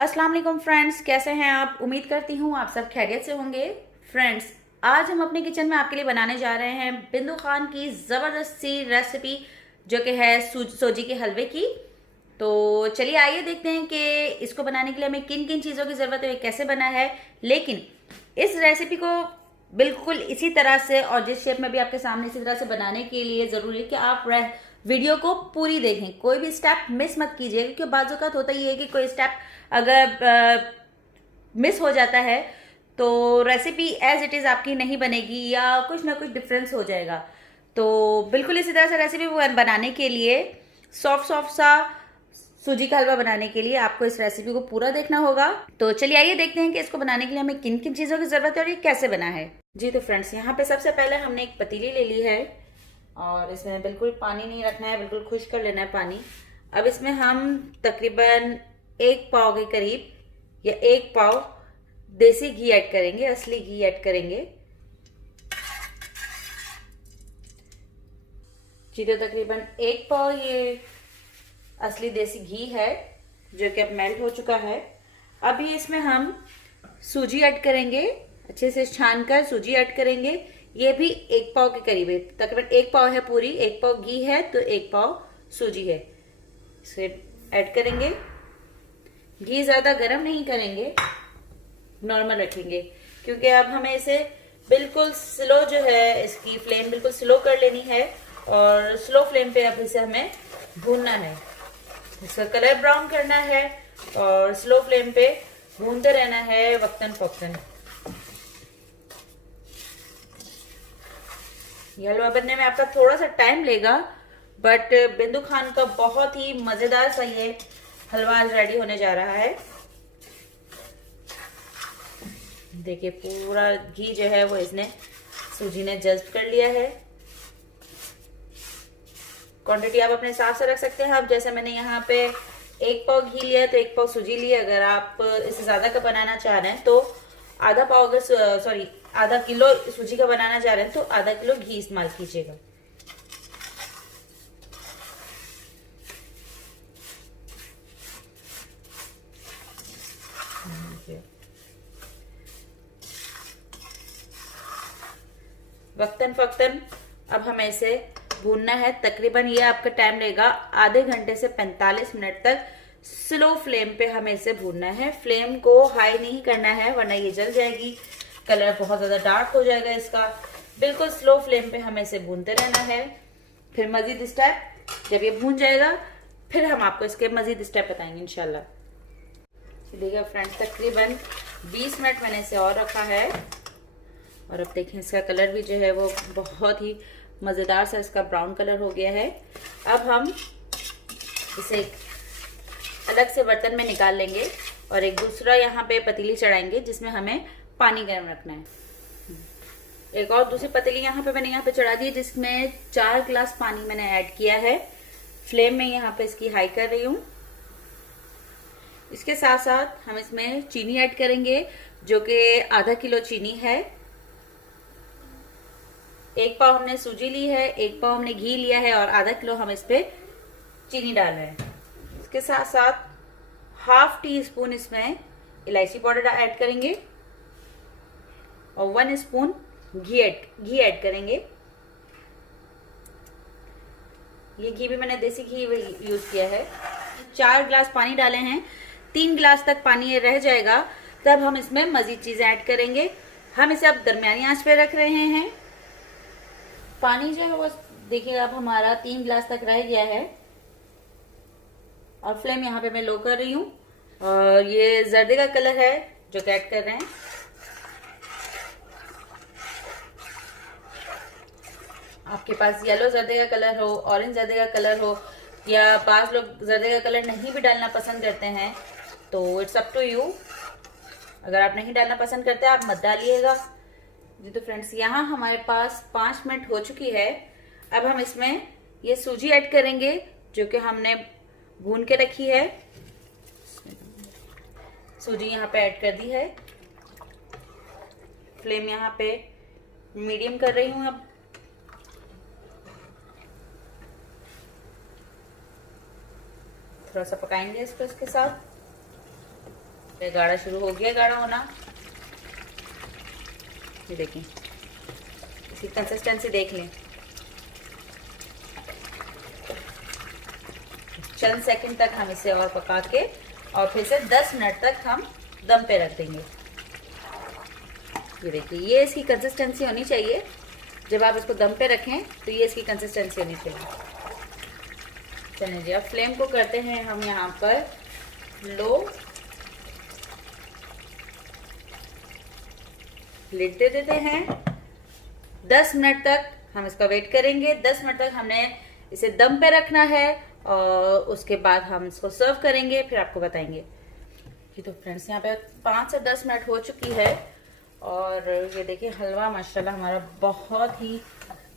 अस्सलाम वालेकुम फ्रेंड्स, कैसे हैं आप। उम्मीद करती हूँ आप सब खैरियत से होंगे। फ्रेंड्स, आज हम अपने किचन में आपके लिए बनाने जा रहे हैं बिंदु खान की ज़बरदस्त सी रेसिपी, जो कि है सोजी के हलवे की। तो चलिए आइए देखते हैं कि इसको बनाने के लिए हमें किन किन चीज़ों की ज़रूरत है, कैसे बना है। लेकिन इस रेसिपी को बिल्कुल इसी तरह से और जिस शेप में भी आपके सामने इसी तरह से बनाने के लिए ज़रूरी है कि आप वीडियो को पूरी देखें, कोई भी स्टेप मिस मत कीजिए, क्योंकि बाज़ औक़ात होता ही है कि कोई स्टेप अगर मिस हो जाता है तो रेसिपी एज इट इज़ आपकी नहीं बनेगी या कुछ ना कुछ डिफरेंस हो जाएगा। तो बिल्कुल इसी तरह से रेसिपी बनाने के लिए, सॉफ्ट सॉफ्ट सा सूजी का हलवा बनाने के लिए आपको इस रेसिपी को पूरा देखना होगा। तो चलिए आइए देखते हैं कि इसको बनाने के लिए हमें किन किन चीज़ों की ज़रूरत है और ये कैसे बना है। जी तो फ्रेंड्स, यहाँ पे सबसे पहले हमने एक पतीली ले ली है और इसमें बिल्कुल पानी नहीं रखना है, बिल्कुल खुश्क कर लेना है पानी। अब इसमें हम तकरीबन 1 पाव के करीब या 1 पाव देसी घी ऐड करेंगे, असली घी ऐड करेंगे। जी तो तकरीबन 1 पाव ये असली देसी घी है, जो कि अब मेल्ट हो चुका है। अभी इसमें हम सूजी ऐड करेंगे, अच्छे से छान कर सूजी ऐड करेंगे। ये भी 1 पाव के करीब है, तकरीबन 1 पाव है पूरी, 1 पाव घी है तो 1 पाव सूजी है। इसे ऐड करेंगे। घी ज्यादा गर्म नहीं करेंगे, नॉर्मल रखेंगे, क्योंकि अब हमें इसे बिल्कुल स्लो जो है, इसकी फ्लेम बिल्कुल स्लो कर लेनी है और स्लो फ्लेम पे अब इसे हमें भूनना है। इसका कलर ब्राउन करना है और स्लो फ्लेम पे भूनते रहना है वक्तन फक्तन। ये हलवा बनने में आपका थोड़ा सा टाइम लेगा, बट बिंदु खान का बहुत ही मजेदार सा ये हलवा आज रेडी होने जा रहा है। देखिए पूरा घी जो है वो इसने सूजी ने जज्ब कर लिया है। क्वांटिटी आप अपने हिसाब से रख सकते हैं। अब जैसे मैंने यहाँ पे 1 पाव घी लिया है तो 1 पाव सूजी लिया। अगर आप इससे ज्यादा का बनाना चाह रहे हैं तो आधा पाव, अगर आधा किलो सूजी का बनाना चाह रहे हैं तो आधा किलो घी इस्तेमाल कीजिएगा। वक्तन फक्तन अब हमें इसे भूनना है। तकरीबन ये आपका टाइम लेगा आधे घंटे से 45 मिनट तक। स्लो फ्लेम पे हमें इसे भूनना है। फ्लेम को हाई नहीं करना है वरना ये जल जाएगी, कलर बहुत ज्यादा डार्क हो जाएगा इसका। बिल्कुल स्लो फ्लेम पे हमें इसे भूनते रहना है। फिर मजीद स्टेप जब ये भून जाएगा फिर हम आपको इसके मजीद स्टेप बताएंगे इंशाल्लाह। देखिए फ्रेंड्स, तकरीबन 20 मिनट मैंने इसे और रखा है और अब देखें इसका कलर भी जो है वो बहुत ही मज़ेदार सा इसका ब्राउन कलर हो गया है। अब हम इसे अलग से बर्तन में निकाल लेंगे और एक दूसरा यहाँ पे पतीली चढ़ाएंगे जिसमें हमें पानी गर्म रखना है। एक और दूसरी पतीली यहाँ पे मैंने यहाँ पे चढ़ा दी है जिसमें 4 गिलास पानी मैंने ऐड किया है। फ्लेम में यहाँ पे इसकी हाई कर रही हूँ। इसके साथ साथ हम इसमें चीनी ऐड करेंगे, जो कि आधा किलो चीनी है। 1 पाव हमने सूजी ली है, 1 पाव हमने घी लिया है और आधा किलो हम इस पे चीनी डाल रहे हैं। इसके साथ साथ ½ टी स्पून इसमें इलायची पाउडर ऐड करेंगे और 1 स्पून घी ऐड करेंगे। ये घी भी मैंने देसी घी यूज किया है। 4 गिलास पानी डाले हैं, 3 गिलास तक पानी ये रह जाएगा, तब हम इसमें मजीद चीजें ऐड करेंगे। हम इसे अब दरमियानी आंच पे रख रहे हैं। पानी जो है वो देखिए अब हमारा 3 गिलास तक रह गया है और फ्लेम यहाँ पे मैं लो कर रही हूँ। और ये जर्दे का कलर है जो ऐड कर रहे हैं। आपके पास येलो जर्दे का कलर हो, ऑरेंज जर्दे का कलर हो, या बाज लोग जर्दे का कलर नहीं भी डालना पसंद करते हैं तो इट्स अप टू यू। अगर आप नहीं डालना पसंद करते आप मत डालिएगा। जी तो फ्रेंड्स, यहाँ हमारे पास 5 मिनट हो चुकी है। अब हम इसमें ये सूजी ऐड करेंगे जो कि हमने भून के रखी है। सूजी यहाँ पे ऐड कर दी है। फ्लेम यहाँ पे मीडियम कर रही हूँ। अब थोड़ा सा पकाएंगे इसको इसके साथ। ये गाढ़ा शुरू हो गया, गाढ़ा होना। ये देखिए, इसकी कंसिस्टेंसी देख लें। चंद सेकंड तक हम इसे और पका के और फिर से 10 मिनट तक हम दम पे रख देंगे। ये देखिए, ये इसकी कंसिस्टेंसी होनी चाहिए। जब आप इसको दम पे रखें तो ये इसकी कंसिस्टेंसी होनी चाहिए। चलिए जी, अब फ्लेम को करते हैं हम यहाँ पर लो। लिड दे देते हैं। 10 मिनट तक हम इसका वेट करेंगे। 10 मिनट तक हमने इसे दम पे रखना है और उसके बाद हम इसको सर्व करेंगे, फिर आपको बताएंगे। जी तो फ्रेंड्स, यहाँ पे 5 से 10 मिनट हो चुकी है और ये देखिए हलवा माशाल्लाह हमारा बहुत ही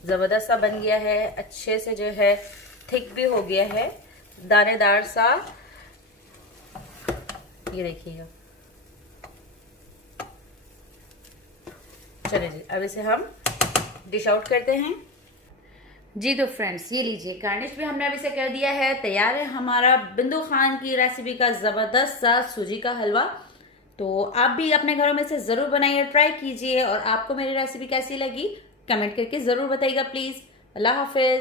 ज़बरदस्त सा बन गया है। अच्छे से जो है थिक भी हो गया है, दानेदार सा। ये देखिएगा। चलिए जी, अब इसे हम डिश आउट करते हैं। जी तो फ्रेंड्स, ये लीजिए, गार्निश भी हमने अब इसे कर दिया है। तैयार है हमारा बिंदु खान की रेसिपी का ज़बरदस्त सा सूजी का हलवा। तो आप भी अपने घरों में से ज़रूर बनाइए, ट्राई कीजिए। और आपको मेरी रेसिपी कैसी लगी कमेंट करके ज़रूर बताइएगा प्लीज़। अल्लाह हाफिज़।